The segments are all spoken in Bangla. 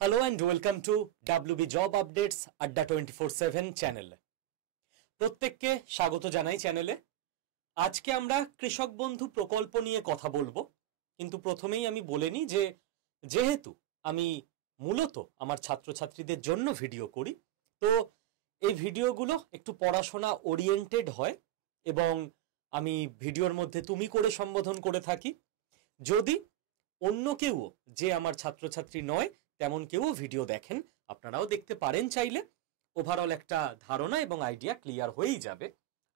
Hello and welcome to WB Job Updates Adda 24/7 channel. প্রত্যেককে স্বাগত জানাই চ্যানেলে। আজকে আমরা কৃষক বন্ধু প্রকল্প নিয়ে কথা বলবো, কিন্তু প্রথমেই আমি বলে নিই যে যেহেতু আমি মূলত আমার ছাত্রছাত্রীদের জন্য ভিডিও করি, তো এই ভিডিওগুলো একটু পড়াশোনা ওরিয়েন্টেড হয় এবং আমি ভিডিওর মধ্যে তুমি করে সম্বোধন করে থাকি। যদি অন্য কেউ যে আমার ছাত্রছাত্রী নয় তেমন কেউ ভিডিও দেখেন, আপনারাও দেখতে পারেন চাইলে, ওভারঅল একটা ধারণা এবং আইডিয়া ক্লিয়ার হয়েই যাবে।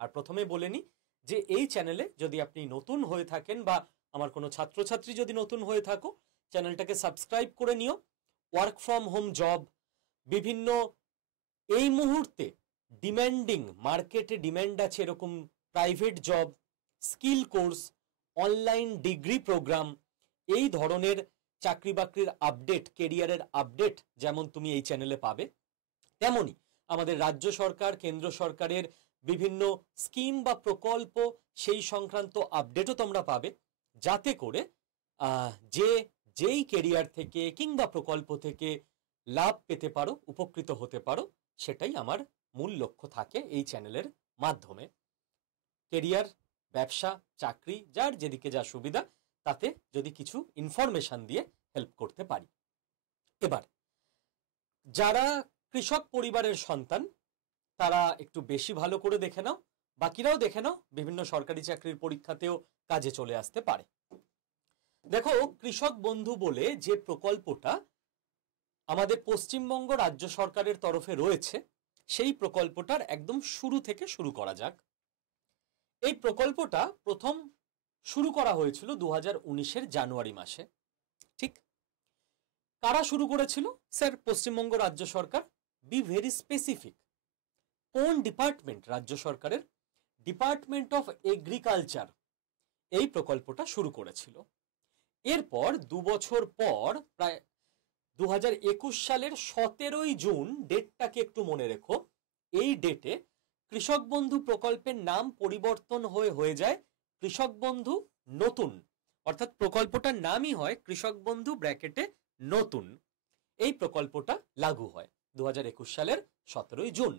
আর প্রথমে বলে নিই যে এই চ্যানেলে যদি আপনি নতুন হয়ে থাকেন বা আমার কোনো ছাত্রছাত্রী যদি নতুন হয়ে থাকো, চ্যানেলটাকে সাবস্ক্রাইব করে নিও। ওয়ার্ক ফ্রম হোম জব, বিভিন্ন এই মুহূর্তে ডিম্যান্ডিং মার্কেটে ডিম্যান্ড আছে এরকম private job, skill course, online degree programme, এই ধরনের চাকরি বাকরির আপডেট, কেরিয়ারের আপডেট যেমন তুমি এই চ্যানেলে পাবে, তেমনি আমাদের রাজ্য সরকার, কেন্দ্র সরকারের বিভিন্ন স্কিম বা প্রকল্প, সেই সংক্রান্ত আপডেটও তোমরা পাবে, যাতে করে যেই কেরিয়ার থেকে কিংবা প্রকল্প থেকে লাভ পেতে পারো, উপকৃত হতে পারো, সেটাই আমার মূল লক্ষ্য থাকে এই চ্যানেলের মাধ্যমে। কেরিয়ার, ব্যবসা, চাকরি, যার যেদিকে যা সুবিধা, তাতে যদি কিছু ইনফরমেশন দিয়ে হেল্প করতে পারি। এবার যারা কৃষক পরিবারের সন্তান তারা একটু বেশি ভালো করে দেখে নাও, বাকিরাও দেখে নাও, বিভিন্ন সরকারি চাকরির পরীক্ষাতেও কাজে চলে আসতে পারে। দেখো, কৃষক বন্ধু বলে যে প্রকল্পটা আমাদের পশ্চিমবঙ্গ রাজ্য সরকারের তরফে রয়েছে, সেই প্রকল্পটার একদম শুরু থেকে শুরু করা যাক। এই প্রকল্পটা প্রথম শুরু করা হয়েছিল 2019-এর জানুয়ারি মাসে। ঠিক কারা শুরু করেছিল? স্যার, পশ্চিমবঙ্গ রাজ্য সরকার। Be very specific. কোন ডিপার্টমেন্ট? রাজ্য সরকারের ডিপার্টমেন্ট অফ এগ্রিকালচার এই প্রকল্পটা শুরু করেছিল। এরপর 2 বছর পর, প্রায় 2021 সালের 17ই জুন, ডেটটাকে একটু মনে রেখো, এই ডেটে কৃষক বন্ধু প্রকল্পের নাম পরিবর্তন হয়ে যায় কৃষক বন্ধু নতুন, অর্থাৎ প্রকল্পটার নামই হয় কৃষক বন্ধু ব্র্যাকেটে নতুন। এই প্রকল্পটা লাগু হয় 2021 সালের 17ই জুন।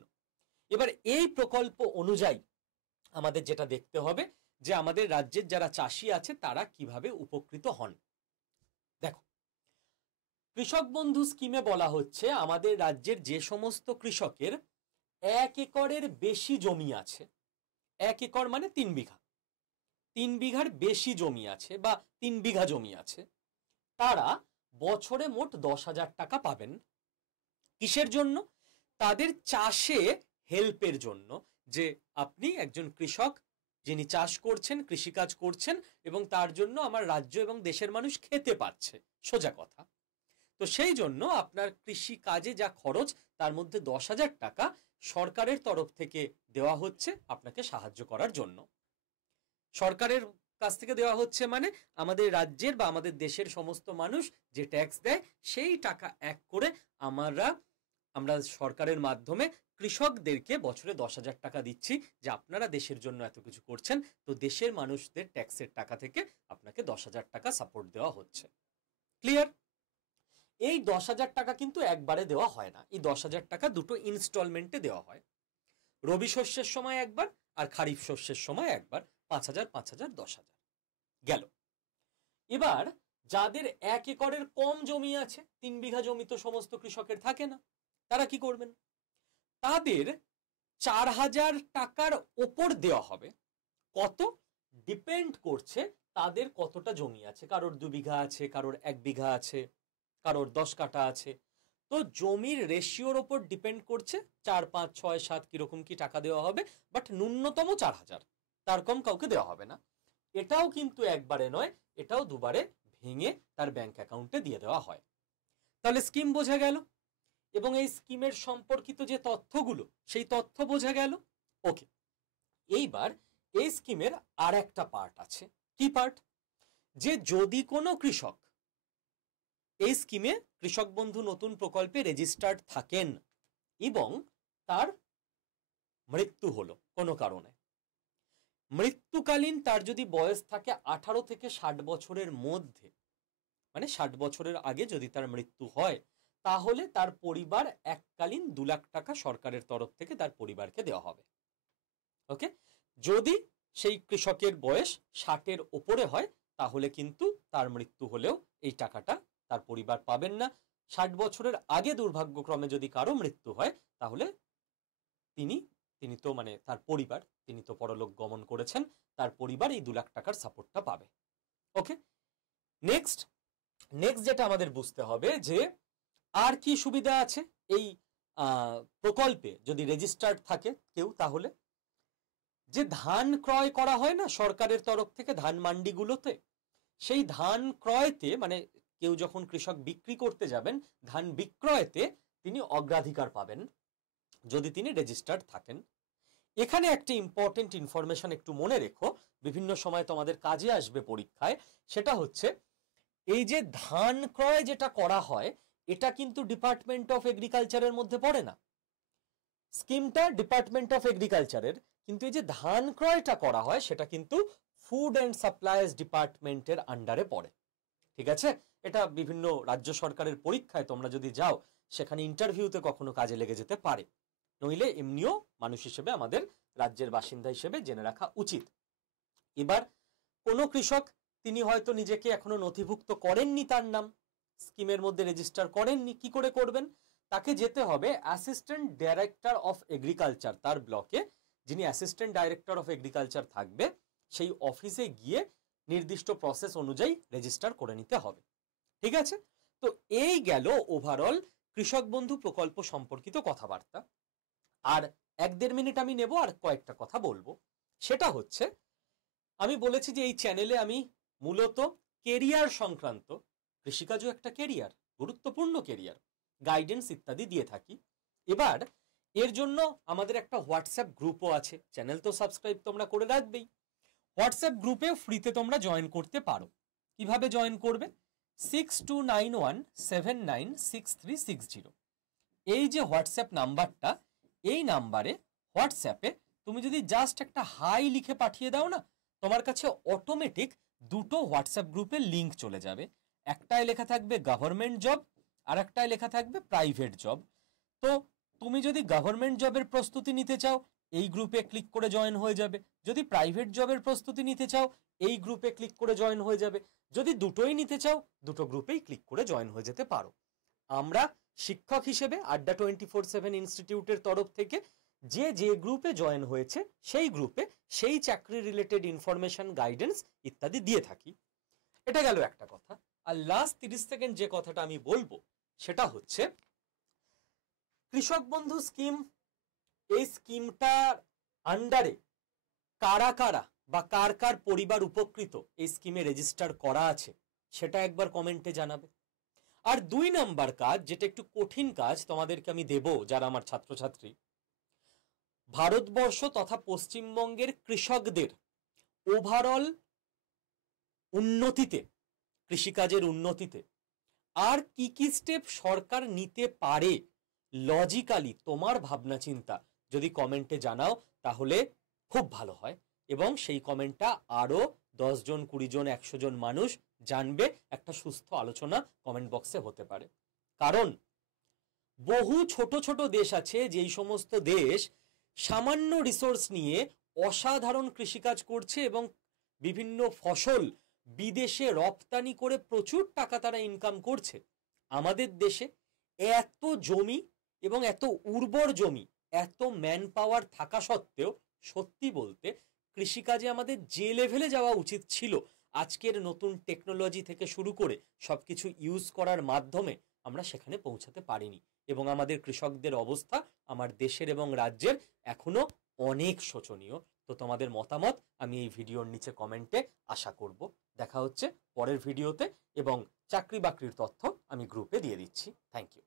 এবার এই প্রকল্প অনুযায়ী আমাদের যেটা দেখতে হবে যে আমাদের রাজ্যের যারা চাষি আছে তারা কিভাবে উপকৃত হন। দেখো, কৃষক বন্ধু স্কিমে বলা হচ্ছে আমাদের রাজ্যের যে সমস্ত কৃষকের 1 একরের বেশি জমি আছে, 1 একর মানে 3 বিঘা, 3 বিঘার বেশি জমি আছে বা 3 বিঘা জমি আছে, তারা বছরে মোট 10,000 টাকা পাবেন। কিসের জন্য? তাদের চাষে হেল্পের জন্য। যে আপনি একজন কৃষক যিনি চাষ করছেন, কৃষিকাজ করছেন, এবং তার জন্য আমার রাজ্য এবং দেশের মানুষ খেতে পাচ্ছে, সোজা কথা। তো সেই জন্য আপনার কৃষি কাজে যা খরচ, তার মধ্যে 10,000 টাকা সরকারের তরফ থেকে দেওয়া হচ্ছে আপনাকে সাহায্য করার জন্য। সরকারের কাছ থেকে দেওয়া হচ্ছে মানে আমাদের রাজ্যের বা আমাদের দেশের সমস্ত মানুষ যে ট্যাক্স দেয়, সেই টাকা এক করে আমরা সরকারের মাধ্যমে কৃষকদেরকে বছরে 10,000 টাকা দিচ্ছি, যে আপনারা দেশের জন্য এত কিছু করছেন, তো দেশের মানুষদের ট্যাক্সের টাকা থেকে আপনাকে 10,000 টাকা সাপোর্ট দেওয়া হচ্ছে। ক্লিয়ার? এই 10,000 টাকা কিন্তু একবারে দেওয়া হয় না, এই 10,000 টাকা দুটো ইনস্টলমেন্টে দেওয়া হয়। রবি শস্যের সময় একবার, আর খারিফ শস্যের সময় একবার। 5,000, 5,000, 10,000 গেল। এবার যাদের 1 একরের কম জমি আছে, 3 বিঘা জমি তো সমস্ত কৃষকের থাকে না, তারা কি করবেন? তাদের 4,000 টাকার ওপর দেওয়া হবে। কত? ডিপেন্ড করছে তাদের কতটা জমি আছে। কারোর 2 বিঘা আছে, কারোর 1 বিঘা আছে, কারোর 10 কাঠা আছে। তো জমির রেশিওর ওপর ডিপেন্ড করছে 4, 5, 6, 7 কিরকম কি টাকা দেওয়া হবে, বাট ন্যূনতম 4,000, তার কম কাউকে দেওয়া হবে না। এটাও কিন্তু একবারে নয়, এটাও দুবারে ভেঙে তার ব্যাংক অ্যাকাউন্টে দিয়ে দেওয়া হয়। তাহলে স্কিম বোঝা গেল, এবং এই স্কিমের সম্পর্কিত যে তথ্যগুলো, সেই তথ্য বোঝা গেল। ওকে, এইবার এই স্কিমের আর একটা পার্ট আছে। কি পার্ট? যে যদি কোনো কৃষক এই স্কিমে কৃষক বন্ধু নতুন প্রকল্পে রেজিস্টার্ড থাকেন এবং তার মৃত্যু হলো কোনো কারণে, মৃত্যুকালীন তার যদি বয়স থাকে 18 থেকে 60 বছরের মধ্যে, মানে 60 বছরের আগে যদি তার মৃত্যু হয়, তাহলে তার পরিবার এককালীন 2 লাখ টাকা সরকারের তরফ থেকে তার পরিবারকে দেওয়া হবে। ওকে, যদি সেই কৃষকের বয়স 60-এর ওপরে হয় তাহলে কিন্তু তার মৃত্যু হলেও এই টাকাটা তার পরিবার পাবেন না। 60 বছরের আগে দুর্ভাগ্যক্রমে যদি কারো মৃত্যু হয় তাহলে তিনি তো মানে তার পরিবার, তিনি তো পরলোক গমন করেছেন, তার পরিবার এই 2 লাখ টাকার সাপোর্টটা পাবে। ওকে, নেক্সট যেটা আমাদের বুঝতে হবে যে আর কি সুবিধা আছে এই প্রকল্পে যদি রেজিস্টার্ড থাকে কেউ, তাহলে যে ধান ক্রয় করা হয় না সরকারের তরফ থেকে ধান মান্ডিগুলোতে, সেই ধান ক্রয়তে মানে কেউ যখন কৃষক বিক্রি করতে যাবেন ধান বিক্রয়তে তিনি অগ্রাধিকার পাবেন যদি তিনি রেজিস্টার্ড থাকেন। এখানে একটা ইম্পর্টেন্ট ইনফরমেশন একটু মনে রেখো, বিভিন্ন সময় তোমাদের কাজে আসবে পরীক্ষায়, সেটা হচ্ছে এই যে ধান ক্রয় যেটা করা হয় এটা কিন্তু ডিপার্টমেন্ট অফ এগ্রিকালচারের মধ্যে পড়ে না, স্কিমটা ডিপার্টমেন্ট অফ এগ্রিকালচারের, কিন্তু এই যে ধান ক্রয়টা করা হয় সেটা কিন্তু ফুড অ্যান্ড সাপ্লাইজ ডিপার্টমেন্টের আন্ডারে পড়ে। ঠিক আছে, এটা বিভিন্ন রাজ্য সরকারের পরীক্ষায় তোমরা যদি যাও সেখানে ইন্টারভিউতে কখনো কাজে লেগে যেতে পারে, নইলে এমনিও মানুষ হিসেবে আমাদের রাজ্যের বাসিন্দা হিসেবে জেনে রাখা উচিত। এবার কোনো কৃষক তিনি হয়তো নিজেকে এখনো নথিভুক্ত করেননি, তার নাম স্কিমের মধ্যে রেজিস্টার করেননি, কি করে করবেন? তাকে যেতে হবে অ্যাসিস্ট্যান্ট ডাইরেক্টর অফ এগ্রিকালচার, তার ব্লকে যিনি অ্যাসিস্ট্যান্ট ডাইরেক্টর অফ এগ্রিকালচার থাকবে সেই অফিসে গিয়ে নির্দিষ্ট প্রসেস অনুযায়ী রেজিস্টার করে নিতে হবে। ঠিক আছে, তো এই গেল ওভারঅল কৃষক বন্ধু প্রকল্প সম্পর্কিত কথাবার্তা। আর 1-1.5 মিনিট আমি নেব আর কয়েকটা কথা বলবো। সেটা হচ্ছে আমি বলেছি যে এই চ্যানেলে আমি মূলত কেরিয়ার সংক্রান্ত, কৃষিকাজও একটা কেরিয়ার, গুরুত্বপূর্ণ কেরিয়ার, গাইডেন্স ইত্যাদি দিয়ে থাকি। এবার এর জন্য আমাদের একটা হোয়াটসঅ্যাপ গ্রুপও আছে, চ্যানেল তো সাবস্ক্রাইব তোমরা করে রাখবেই, হোয়াটসঅ্যাপ গ্রুপেও ফ্রিতে তোমরা জয়েন করতে পারো। কিভাবে জয়েন করবে? 6291796360, এই যে হোয়াটসঅ্যাপ নাম্বারটা, এই নাম্বারে হোয়াটসঅ্যাপে তুমি যদি জাস্ট একটা হাই লিখে পাঠিয়ে দাও না, তোমার কাছে অটোমেটিক দুটো হোয়াটসঅ্যাপ গ্রুপের লিংক চলে যাবে। একটায় লেখা থাকবে গভর্নমেন্ট জব আর একটায় লেখা থাকবে প্রাইভেট জব। তো তুমি যদি গভর্নমেন্ট জবের প্রস্তুতি নিতে চাও এই গ্রুপে ক্লিক করে জয়েন হয়ে যাবে, যদি প্রাইভেট জবের প্রস্তুতি নিতে চাও এই গ্রুপে ক্লিক করে জয়েন হয়ে যাবে, যদি দুটোই নিতে চাও দুটো গ্রুপেই ক্লিক করে জয়েন হয়ে যেতে পারো। আমরা শিক্ষক হিসেবে আড্ডা 24/7 ইনস্টিটিউটের তরফ থেকে যে যে গ্রুপে জয়েন হয়েছে সেই গ্রুপে সেই চাকরি রিলেটেড ইনফরমেশন, গাইডেন্স ইত্যাদি দিয়ে থাকি। এটা গেল একটা কথা। আর লাস্ট 30 সেকেন্ড যে কথাটা আমি বলবো সেটা হচ্ছে কৃষক বন্ধু স্কিম, এই স্কিমটার আন্ডারে কারা কারা বা কার কার পরিবার উপকৃত এই স্কিমে রেজিস্টার করা আছে সেটা একবার কমেন্টে জানাবে। আর 2 নাম্বার কাজ, যেটা একটু কঠিন কাজ তোমাদেরকে আমি দেব যারা আমার ছাত্রছাত্রী, ভারতবর্ষ তথা পশ্চিমবঙ্গের কৃষকদের ওভারঅল উন্নতিতে, কৃষিকাজের উন্নতিতে আর কি কি স্টেপ সরকার নিতে পারে লজিক্যালি, তোমার ভাবনা চিন্তা যদি কমেন্টে জানাও তাহলে খুব ভালো হয়, এবং সেই কমেন্টটা আরো 10 জন 20 জন 100 জন মানুষ জানবে, একটা সুস্থ আলোচনা কমেন্ট বক্সে হতে পারে। কারণ বহু ছোট ছোট দেশ আছে যেই সমস্ত দেশ সামান্য রিসোর্স নিয়ে অসাধারণ কৃষিকাজ করছে এবং বিভিন্ন ফসল বিদেশে রপ্তানি করে প্রচুর টাকা তারা ইনকাম করছে। আমাদের দেশে এত জমি এবং এত উর্বর জমি, এত ম্যান পাওয়ার থাকা সত্ত্বেও সত্যি বলতে কৃষিকাজে আমাদের যে লেভেলে যাওয়া উচিত ছিল, আজকের নতুন টেকনোলজি থেকে শুরু করে সবকিছু ইউজ করার মাধ্যমে আমরা সেখানে পৌঁছাতে পারিনি, এবং আমাদের কৃষকদের অবস্থা আমার দেশের এবং রাজ্যের এখনো অনেক শোচনীয়। তো তোমাদের মতামত আমি এই ভিডিওর নিচে কমেন্টে আশা করব। দেখা হচ্ছে পরের ভিডিওতে, এবং চাকরি বাকরির তথ্য আমি গ্রুপে দিয়ে দিচ্ছি। Thank you.